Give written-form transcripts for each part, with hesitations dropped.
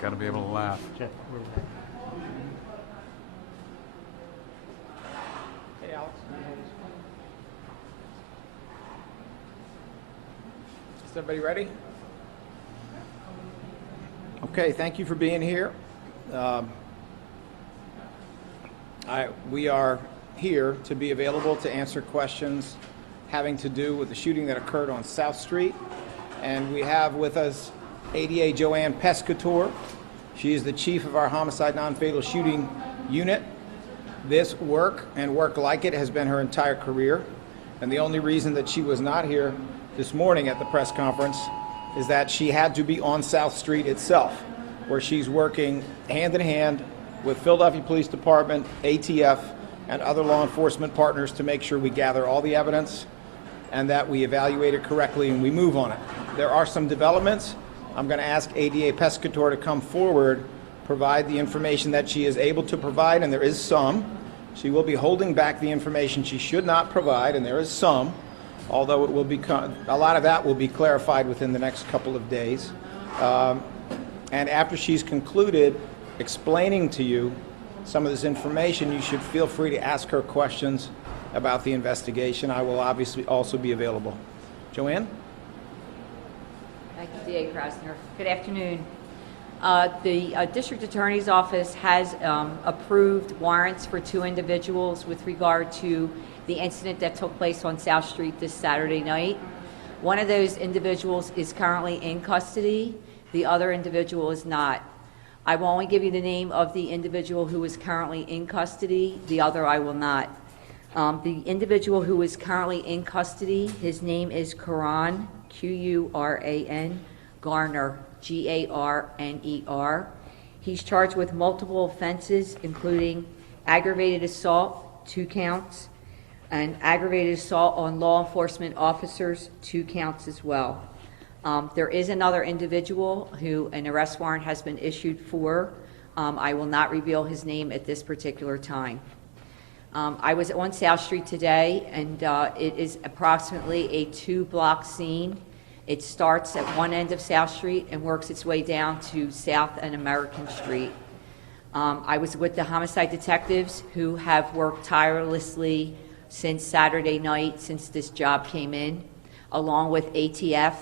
Got to be able to laugh. Hey, Alex. Is everybody ready? Okay, thank you for being here. We are here to be available to answer questions having to do with the shooting that occurred on South Street. And we have with us ADA Joanne Pescatore. She is the chief of our homicide non-fatal shooting unit. This work and work like it has been her entire career. And the only reason that she was not here this morning at the press conference is that she had to be on South Street itself, where she's working hand in hand with Philadelphia Police Department, ATF, and other law enforcement partners to make sure we gather all the evidence and that we evaluate it correctly and we move on it. There are some developments. I'm going to ask ADA Pescatore to come forward, provide the information that she is able to provide, and there is some. She will be holding back the information she should not provide, and there is some, although it will become, a lot of that will be clarified within the next couple of days. And after she's concluded explaining to you some of this information, you should feel free to ask her questions about the investigation. I will obviously also be available. Joanne? Thank you, DA Krasner. Good afternoon. The District Attorney's Office has approved warrants for 2 individuals with regard to the incident that took place on South Street this Saturday night. One of those individuals is currently in custody. The other individual is not. I will only give you the name of the individual who is currently in custody. The other I will not. The individual who is currently in custody, his name is Quran, Q-U-R-A-N, Garner, G-A-R-N-E-R. He's charged with multiple offenses, including aggravated assault, 2 counts, and aggravated assault on law enforcement officers, 2 counts as well. There is another individual who an arrest warrant has been issued for. I will not reveal his name at this particular time. I was on South Street today, and it is approximately a 2-block scene. It starts at one end of South Street and works its way down to South and American Street. I was with the homicide detectives who have worked tirelessly since Saturday night, since this job came in, along with ATF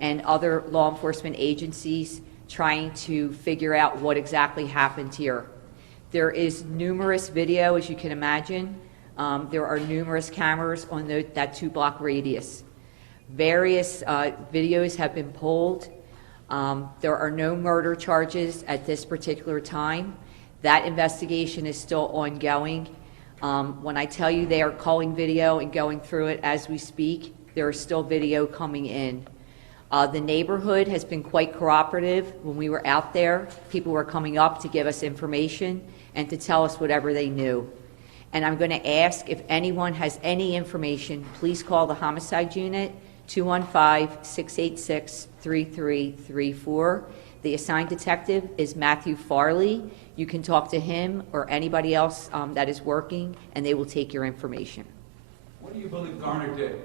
and other law enforcement agencies trying to figure out what exactly happened here. There is numerous video, as you can imagine. There are numerous cameras on that 2-block radius. Various videos have been pulled. There are no murder charges at this particular time. That investigation is still ongoing. When I tell you they are culling video and going through it as we speak, there is still video coming in. The neighborhood has been quite cooperative. When we were out there, people were coming up to give us information and to tell us whatever they knew. And I'm going to ask if anyone has any information, please call the homicide unit, 215-686-3334. The assigned detective is Matthew Farley. You can talk to him or anybody else that is working, and they will take your information. What do you believe Garner did?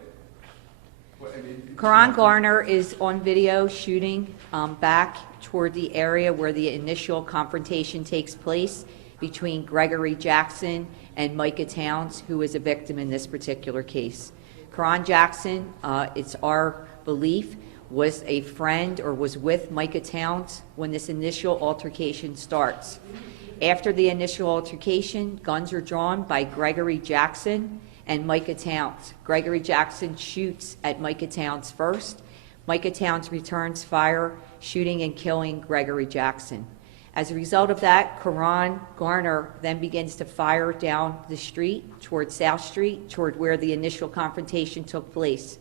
Quran Garner is on video shooting back toward the area where the initial confrontation takes place between Gregory Jackson and Micah Towns, who is a victim in this particular case. Quran Jackson, it's our belief, was a friend or was with Micah Towns when this initial altercation starts. After the initial altercation, guns are drawn by Gregory Jackson and Micah Towns. Gregory Jackson shoots at Micah Towns first. Micah Towns returns fire, shooting and killing Gregory Jackson. As a result of that, Quran Garner then begins to fire down the street toward South Street, toward where the initial confrontation took place.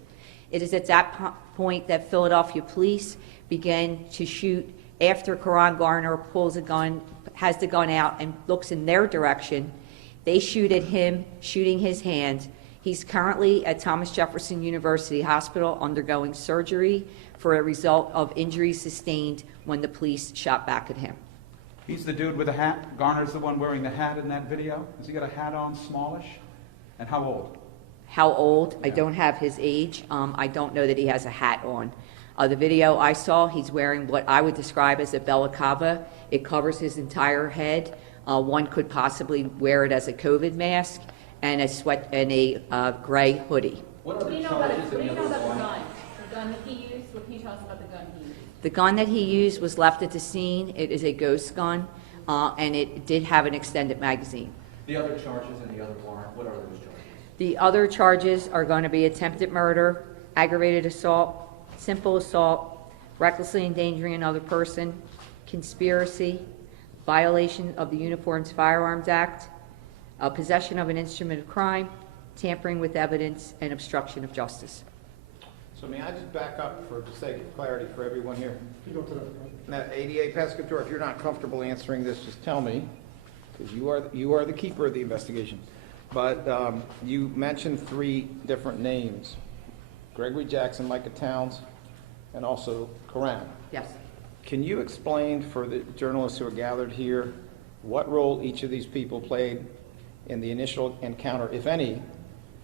It is at that point that Philadelphia police begin to shoot after Quran Garner pulls a gun, has the gun out and looks in their direction. They shoot at him, shooting his hand. He's currently at Thomas Jefferson University Hospital undergoing surgery for a result of injuries sustained when the police shot back at him. He's the dude with the hat. Garner's the one wearing the hat in that video. Has he got a hat on, smallish? And how old? How old? I don't have his age. I don't know that he has a hat on. The video I saw, he's wearing what I would describe as a balaclava. It covers his entire head. One could possibly wear it as a COVID mask and a gray hoodie. What What do you know about the gun? The gun that he used? What can you tell us about the gun he used? The gun that he used was left at the scene. It is a ghost gun, and it did have an extended magazine. The other charges in the other warrant, what are those charges? The other charges are going to be attempted murder, aggravated assault, simple assault, recklessly endangering another person, conspiracy, violation of the Uniforms Firearms Act, possession of an instrument of crime, tampering with evidence, and obstruction of justice. So may I just back up for the sake of clarity for everyone here? Now, ADA Pescator, if you're not comfortable answering this, just tell me, because you are the keeper of the investigation. But you mentioned 3 different names: Gregory Jackson, Micah Towns, and also Karan. Yes. Can you explain for the journalists who are gathered here what role each of these people played in the initial encounter, if any,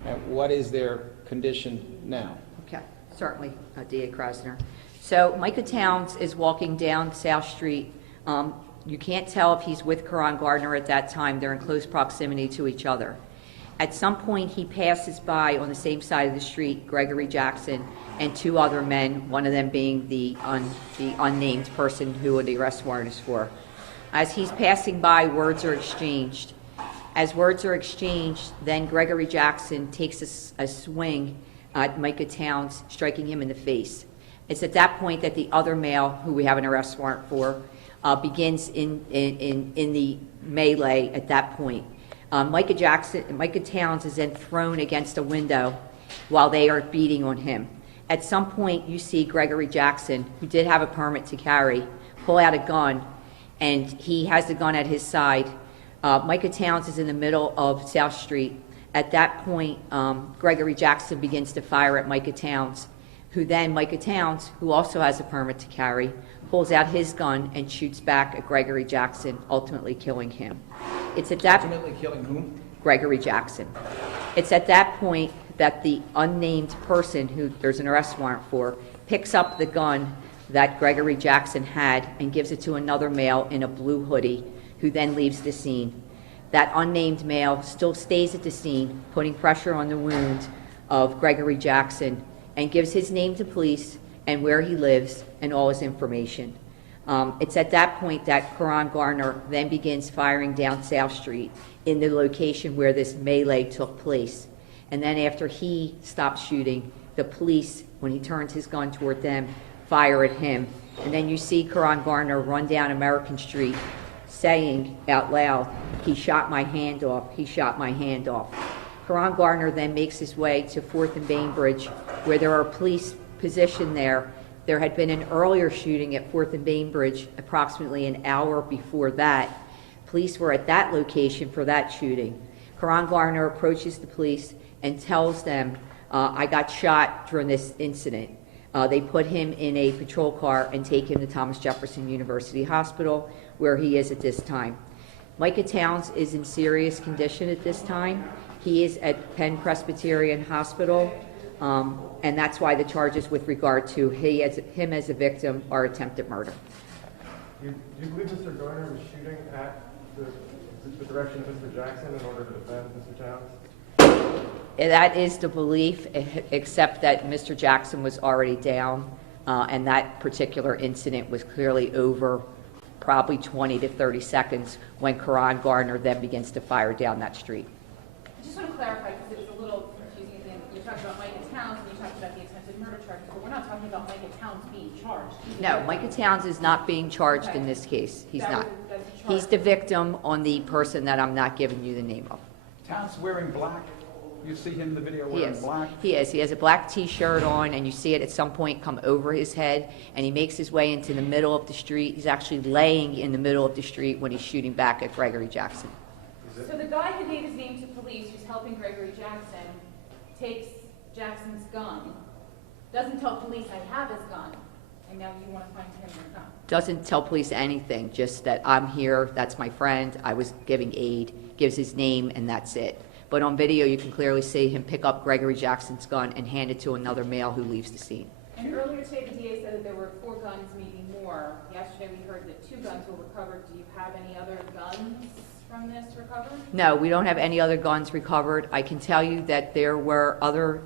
and what is their condition now? Okay, certainly, DA Krasner. So Micah Towns is walking down South Street. You can't tell if he's with Karan Gardner at that time. They're in close proximity to each other. At some point, he passes by on the same side of the street, Gregory Jackson, and 2 other men, one of them being the unnamed person who the arrest warrant is for. As he's passing by, words are exchanged. As words are exchanged, then Gregory Jackson takes a swing at Micah Towns, striking him in the face. It's at that point that the other male, who we have an arrest warrant for, begins in the melee at that point. Micah Towns is then thrown against a window while they are beating on him. At some point, you see Gregory Jackson, who did have a permit to carry, pull out a gun, and he has the gun at his side. Micah Towns is in the middle of South Street. At that point, Gregory Jackson begins to fire at Micah Towns, Micah Towns, who also has a permit to carry, pulls out his gun and shoots back at Gregory Jackson, ultimately killing him. It's at that Ultimately killing whom? Gregory Jackson. It's at that point that the unnamed person, who there's an arrest warrant for, picks up the gun that Gregory Jackson had and gives it to another male in a blue hoodie, who then leaves the scene. That unnamed male still stays at the scene, putting pressure on the wound of Gregory Jackson, and gives his name to police and where he lives and all his information. It's at that point that Karan Gardner then begins firing down South Street in the location where this melee took place. And then after he stops shooting, the police, when he turns his gun toward them, fire at him. And then you see Karan Gardner run down American Street saying out loud, "He shot my hand off, he shot my hand off." Karan Gardner then makes his way to 4th and Bainbridge, where there are police positioned there. There had been an earlier shooting at 4th and Bainbridge approximately an hour before that. Police were at that location for that shooting. Karan Gardner approaches the police and tells them, "I got shot during this incident." They put him in a patrol car and take him to Thomas Jefferson University Hospital, where he is at this time. Micah Towns is in serious condition at this time. He is at Penn Presbyterian Hospital, and that's why the charges with regard to him as a victim are attempted murder. Do you believe Mr. Garner was shooting at the direction of Mr. Jackson in order to defend Mr. Towns? That is the belief, except that Mr. Jackson was already down, and that particular incident was clearly over probably 20 to 30 seconds when Karan Gardner then begins to fire down that street. I just want to clarify, because it was a little confusing. You're talking about Micah Towns, and you talked about the attempted murder charges, but we're not talking about Micah Towns being charged. No, Micah Towns is not being charged in this case. He's not. That's a charge. He's the victim on the person that I'm not giving you the name of. Towns wearing black. You see him in the video He wearing is. black. He is. He has a black T-shirt on, and you see it at some point come over his head, and he makes his way into the middle of the street. He's actually laying in the middle of the street when he's shooting back at Gregory Jackson. So the guy who gave his name to police, who's helping Gregory Jackson, takes Jackson's gun, doesn't tell police, "I have his gun," and now you want to find him your gun. Doesn't tell police anything, just that I'm here, that's my friend, I was giving aid, gives his name, and that's it. But on video, you can clearly see him pick up Gregory Jackson's gun and hand it to another male who leaves the scene. And earlier today, the DA said that there were 4 guns, maybe more. Yesterday, we heard that 2 guns were recovered. Do you have any other guns from this recovered? No, we don't have any other guns recovered. I can tell you that there were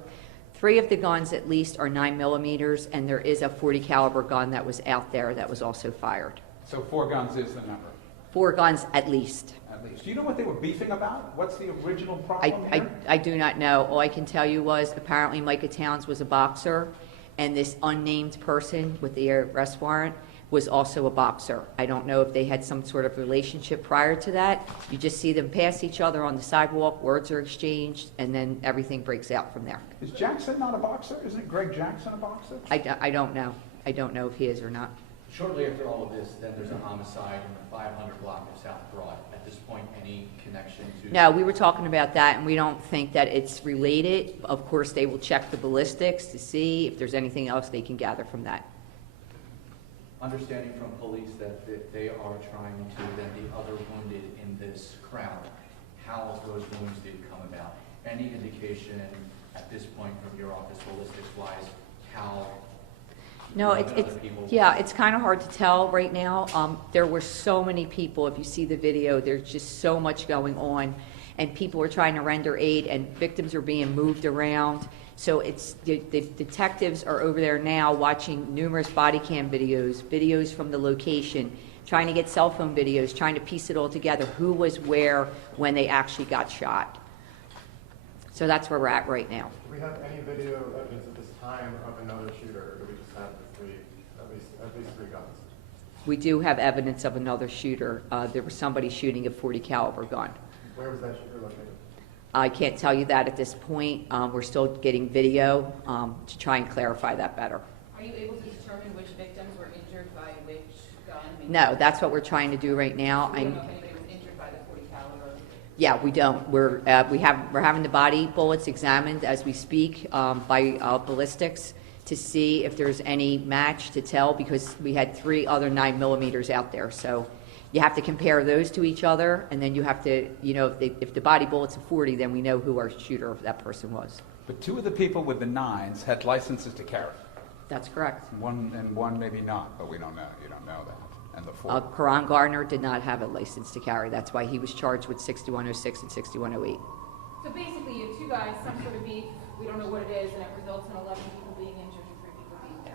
3 of the guns at least are 9mm, and there is a .40 caliber gun that was out there that was also fired. So 4 guns is the number, 4 guns at least. at least. Do you know what they were beefing about? What's the original problem here? I do not know. All I can tell you was apparently Micah Towns was a boxer, and this unnamed person with the arrest warrant was also a boxer. I don't know if they had some sort of relationship prior to that. You just see them pass each other on the sidewalk, words are exchanged, and then everything breaks out from there. Is Jackson not a boxer? Isn't Greg Jackson a boxer? I don't know. I don't know if he is or not. Shortly after all of this, then there's a homicide in the 500 block of South Broad. At this point, any connection to... No, we were talking about that, and we don't think that it's related. Of course, they will check the ballistics to see if there's anything else they can gather from that. Understanding from police that they are trying to then the other wounded in this crowd, how those wounds did come about. Any indication at this point from your office, ballistics-wise, how... No, other people- it's kind of hard to tell right now. There were so many people. If you see the video, there's just so much going on, and people are trying to render aid, and victims are being moved around. So the detectives are over there now watching numerous body cam videos from the location, trying to get cell phone videos, trying to piece it all together, who was where when they actually got shot. So that's where we're at right now. Do we have any video evidence at this time of another shooter, or do we just have the 3, at least 3 guns? We do have evidence of another shooter. There was somebody shooting a .40 caliber gun. Where was that shooter located? I can't tell you that at this point. We're still getting video to try and clarify that better. Are you able to determine which victims were injured by which gun? Maybe No, that's what we're trying to do right now. we don't know if anybody was injured by the 40 caliber. Yeah, we don't. We're having the body bullets examined as we speak by ballistics to see if there's any match to tell, because we had 3 other 9mm out there. So you have to compare those to each other, and then you have to, if the body bullet's a .40, then we know who our shooter of that person was. But 2 of the people with the 9s had licenses to carry. That's correct. One maybe not, but we don't know. You don't know that. And the 4. Karan Gardner did not have a license to carry. That's why he was charged with 6106 and 6108. So basically, you have 2 guys, some sort of beef, we don't know what it is, and it results in 11 people being injured and 3 people being dead.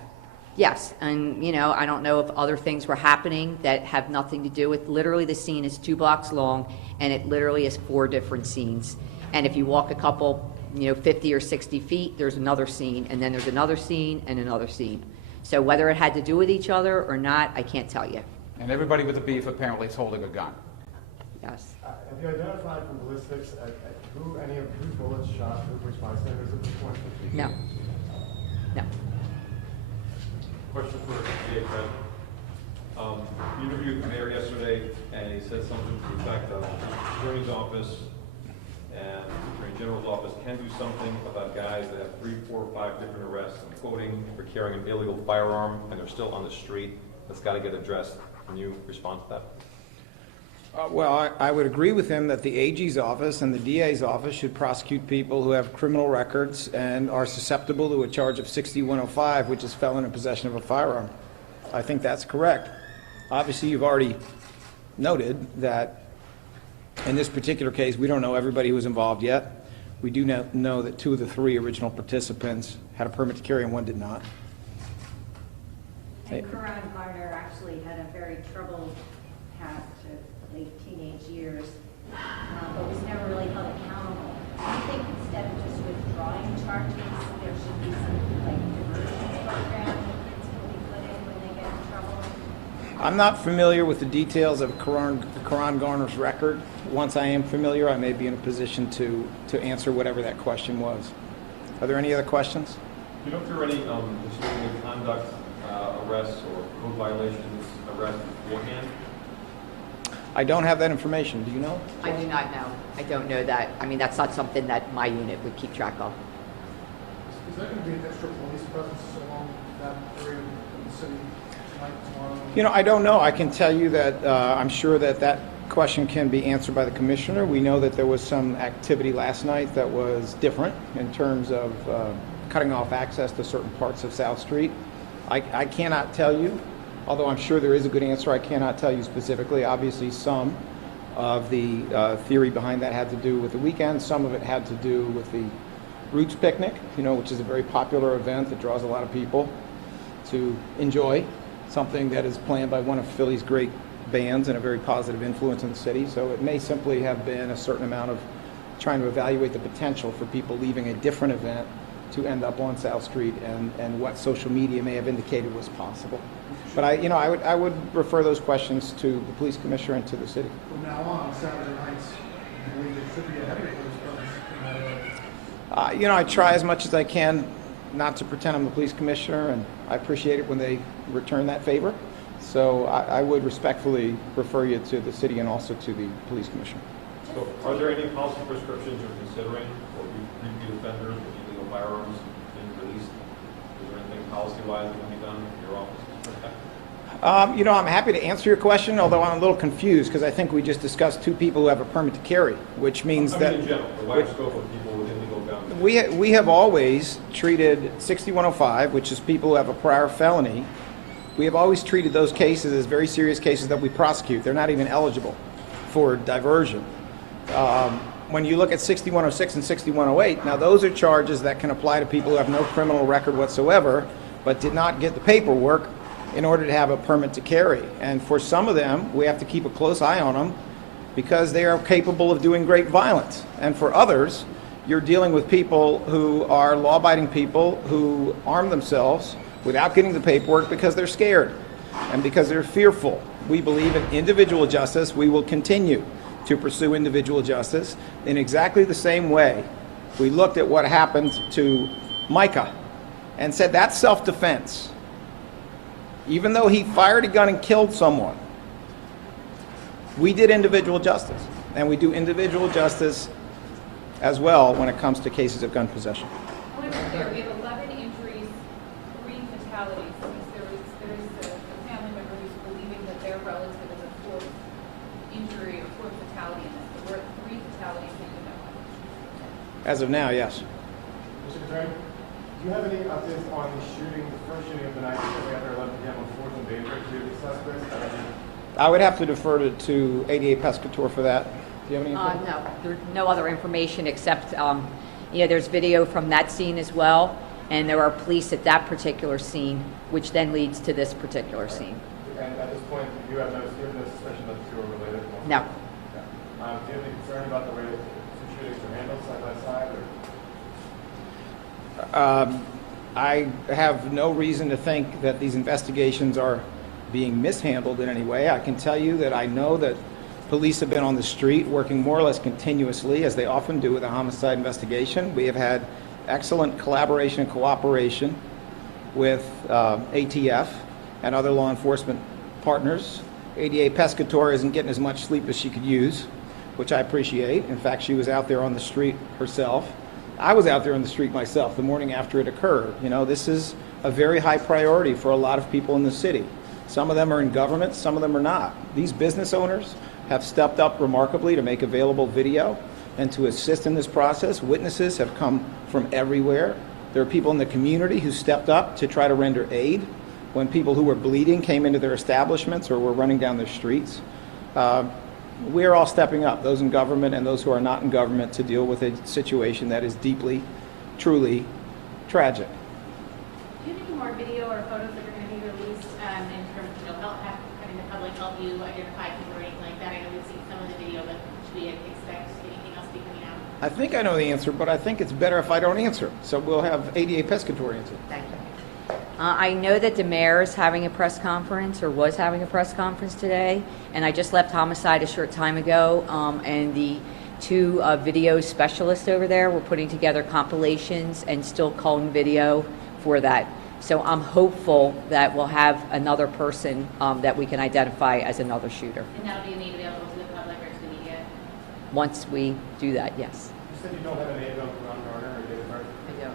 Yes, and I don't know if other things were happening that have nothing to do with, literally the scene is 2 blocks long, and it literally is 4 different scenes. And if you walk a couple, 50 or 60 feet, there's another scene, and then there's another scene and another scene. So whether it had to do with each other or not, I can't tell you. And everybody with the beef apparently is holding a gun. Yes. Have you identified from ballistics any of whose bullets shot which bystanders at this point? No. No. Question for DA Krasner. You interviewed the mayor yesterday, and he said something to the fact that the attorney's office and the attorney general's office can do something about guys that have 3, 4, 5 different arrests, I'm quoting, for carrying an illegal firearm, and they're still on the street. That's got to get addressed. Can you respond to that? Well, I would agree with him that the AG's office and the DA's office should prosecute people who have criminal records and are susceptible to a charge of 6105, which is felon in possession of a firearm. I think that's correct. Obviously, you've already noted that in this particular case, we don't know everybody who was involved yet. We do know that 2 of the 3 original participants had a permit to carry and 1 did not. And Karan Gardner actually had a very troubled past to late teenage years, but was never really held accountable. Do you think instead of just withdrawing charges, there should be some diversion program that kids can be put in when they get in trouble? I'm not familiar with the details of Karan Garner's record. Once I am familiar, I may be in a position to answer whatever that question was. Are there any other questions? Do you know if there were any disorderly conduct arrests or code violations arrests beforehand? I don't have that information. Do you know? I do not know. I don't know that. I mean, that's not something that my unit would keep track of. Is there going to be an extra police presence along that area of the city tonight, tomorrow? I don't know. I can tell you that I'm sure that question can be answered by the commissioner. We know that there was some activity last night that was different in terms of cutting off access to certain parts of South Street. I cannot tell you, although I'm sure there is a good answer, I cannot tell you specifically. Obviously, some of the theory behind that had to do with the weekend. Some of it had to do with the Roots Picnic, which is a very popular event that draws a lot of people to enjoy something that is planned by one of Philly's great bands and a very positive influence in the city. So it may simply have been a certain amount of trying to evaluate the potential for people leaving a different event to end up on South Street and what social media may have indicated was possible. But I would refer those questions to the police commissioner and to the city. From now on, Saturday nights, I believe there should be a heavy police presence. I try as much as I can not to pretend I'm the police commissioner, and I appreciate it when they return that favor. So I would respectfully refer you to the city and also to the police commissioner. So are there any policy prescriptions you're considering for repeat offenders with illegal firearms being released? Is there anything policy-wise that can be done in your office? I'm happy to answer your question, although I'm a little confused because I think we just discussed two people who have a permit to carry, which means I mean, in general, the wide scope of people with illegal guns. We have always treated 6105, which is people who have a prior felony. We have always treated those cases as very serious cases that we prosecute. They're not even eligible for diversion. When you look at 6106 and 6108, now those are charges that can apply to people who have no criminal record whatsoever, but did not get the paperwork in order to have a permit to carry. And for some of them, we have to keep a close eye on them because they are capable of doing great violence. And for others, you're dealing with people who are law-abiding people who arm themselves without getting the paperwork because they're scared and because they're fearful. We believe in individual justice. We will continue to pursue individual justice in exactly the same way we looked at what happened to Micah and said that's self-defense. Even though he fired a gun and killed someone, we did individual justice, and we do individual justice as well when it comes to cases of gun possession. I want to be clear, we have 11 injuries, 3 fatalities. There is a family member who's believing that their relative is a 4th injury or 4th fatality in this. But we're at 3 fatalities that you know of. As of now, yes. Mr. Attorney, do you have any updates on the shooting, the first shooting of the night, shortly after 11 p.m. on 4th and Baker? Do the suspects? I would have to defer to ADA Pescator for that. Do you have any info? No, there's no other information except, there's video from that scene as well, and there are police at that particular scene, which then leads to this particular scene. And at this point, you have no suspicion that the two are related? No. Okay. Do you have any concern about the way that two shootings are handled side by side? I have no reason to think that these investigations are being mishandled in any way. I can tell you that I know that police have been on the street working more or less continuously, as they often do with a homicide investigation. We have had excellent collaboration and cooperation with ATF and other law enforcement partners. ADA Pescator isn't getting as much sleep as she could use, which I appreciate. In fact, she was out there on the street herself. I was out there on the street myself the morning after it occurred. This is a very high priority for a lot of people in the city. Some of them are in government, some of them are not. These business owners have stepped up remarkably to make available video and to assist in this process. Witnesses have come from everywhere. There are people in the community who stepped up to try to render aid when people who were bleeding came into their establishments or were running down their streets. We are all stepping up, those in government and those who are not in government, to deal with a situation that is deeply, truly tragic. Do you have any more video or photos that are going to be released in terms of having the public help you identify people or anything like that? I know we've seen some of the video, but should we expect anything else to be coming out? I think I know the answer, but I think it's better if I don't answer. So we'll have ADA Pescator answer. Thank you. I know that the mayor is having a press conference, or was having a press conference today, and I just left homicide a short time ago, and the 2 video specialists over there were putting together compilations and still culling video for that. So I'm hopeful that we'll have another person that we can identify as another shooter. And that'll be made available to the public or to the media? Once we do that, yes. You said you don't have a name on Garner or David Hart? I do.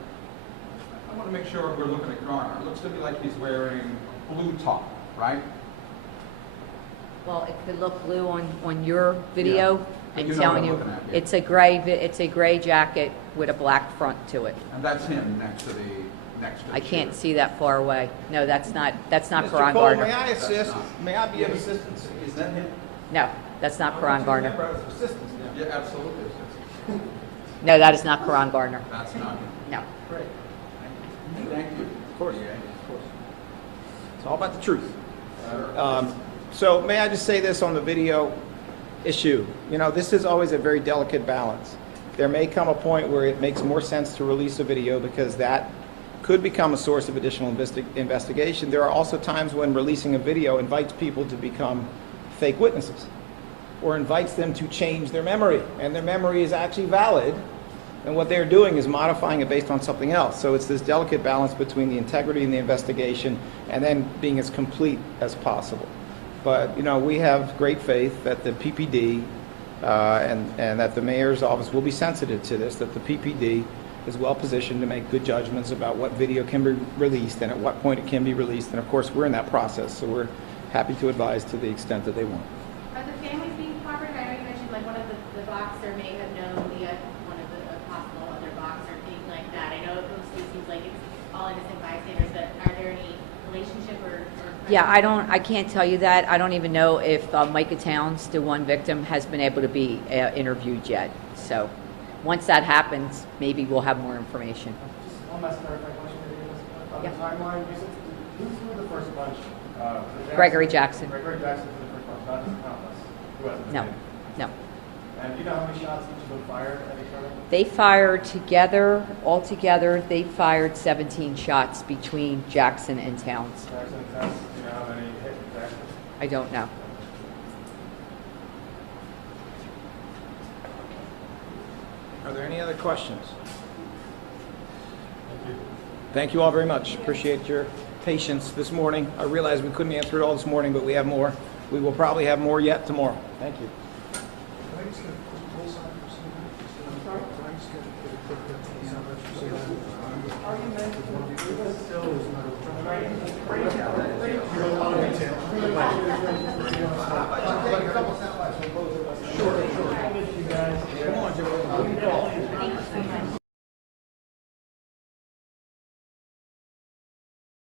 I want to make sure we're looking at Garner. It looks to me like he's wearing blue top, right? Well, it could look blue on your video. I'm You know telling what you, I'm looking at, yeah. it's a gray jacket with a black front to it. And that's him next to the I can't see that far away. No, that's not Mr. Karan Cole, Gardner. may I assist? not. May I be of assistance? Is that him? No, that's not Karan Gardner. Assistance now. Yeah, absolutely. No, that is not Karan Gardner. That's not him. No. Great. Thank you. Of course. It's all about the truth. So may I just say this on the video issue? You know, this is always a very delicate balance. There may come a point where it makes more sense to release a video because that could become a source of additional investigation. There are also times when releasing a video invites people to become fake witnesses or invites them to change their memory, and their memory is actually valid, and what they're doing is modifying it based on something else. So it's this delicate balance between the integrity and the investigation and then being as complete as possible. But, you know, we have great faith that the PPD and that the mayor's office will be sensitive to this, that the PPD is well positioned to make good judgments about what video can be released and at what point it can be released. And of course, we're in that process, so we're happy to advise to the extent that they want. Are the families being cooperative? I know you mentioned like one of the boxer may have known via one of the possible other boxer, things like that. I know it mostly seems like it's all innocent bystanders, but are there any relationship or Yeah, I can't tell you that. I don't even know if Micah Towns, the one victim, has been able to be interviewed yet. So once that happens, maybe we'll have more information. Just one last clarifying question, maybe, on Yeah. the timeline. You said, who threw the first punch? Gregory Jackson. Gregory Jackson threw the first punch, not just Thomas. Who hasn't? No, no. And do you know how many shots each of them fired at each other? They fired together, altogether, they fired 17 shots between Jackson and Towns. Jackson and Tess, do you know how many hit Jackson? I don't know. Are there any other questions? Thank you all very much. Appreciate your patience this morning. I realize we couldn't answer it all this morning, but we have more. We will probably have more yet tomorrow. Thank you. Can I just get a quick poll sign for something? Can I just get a quick poll sign for something? Are you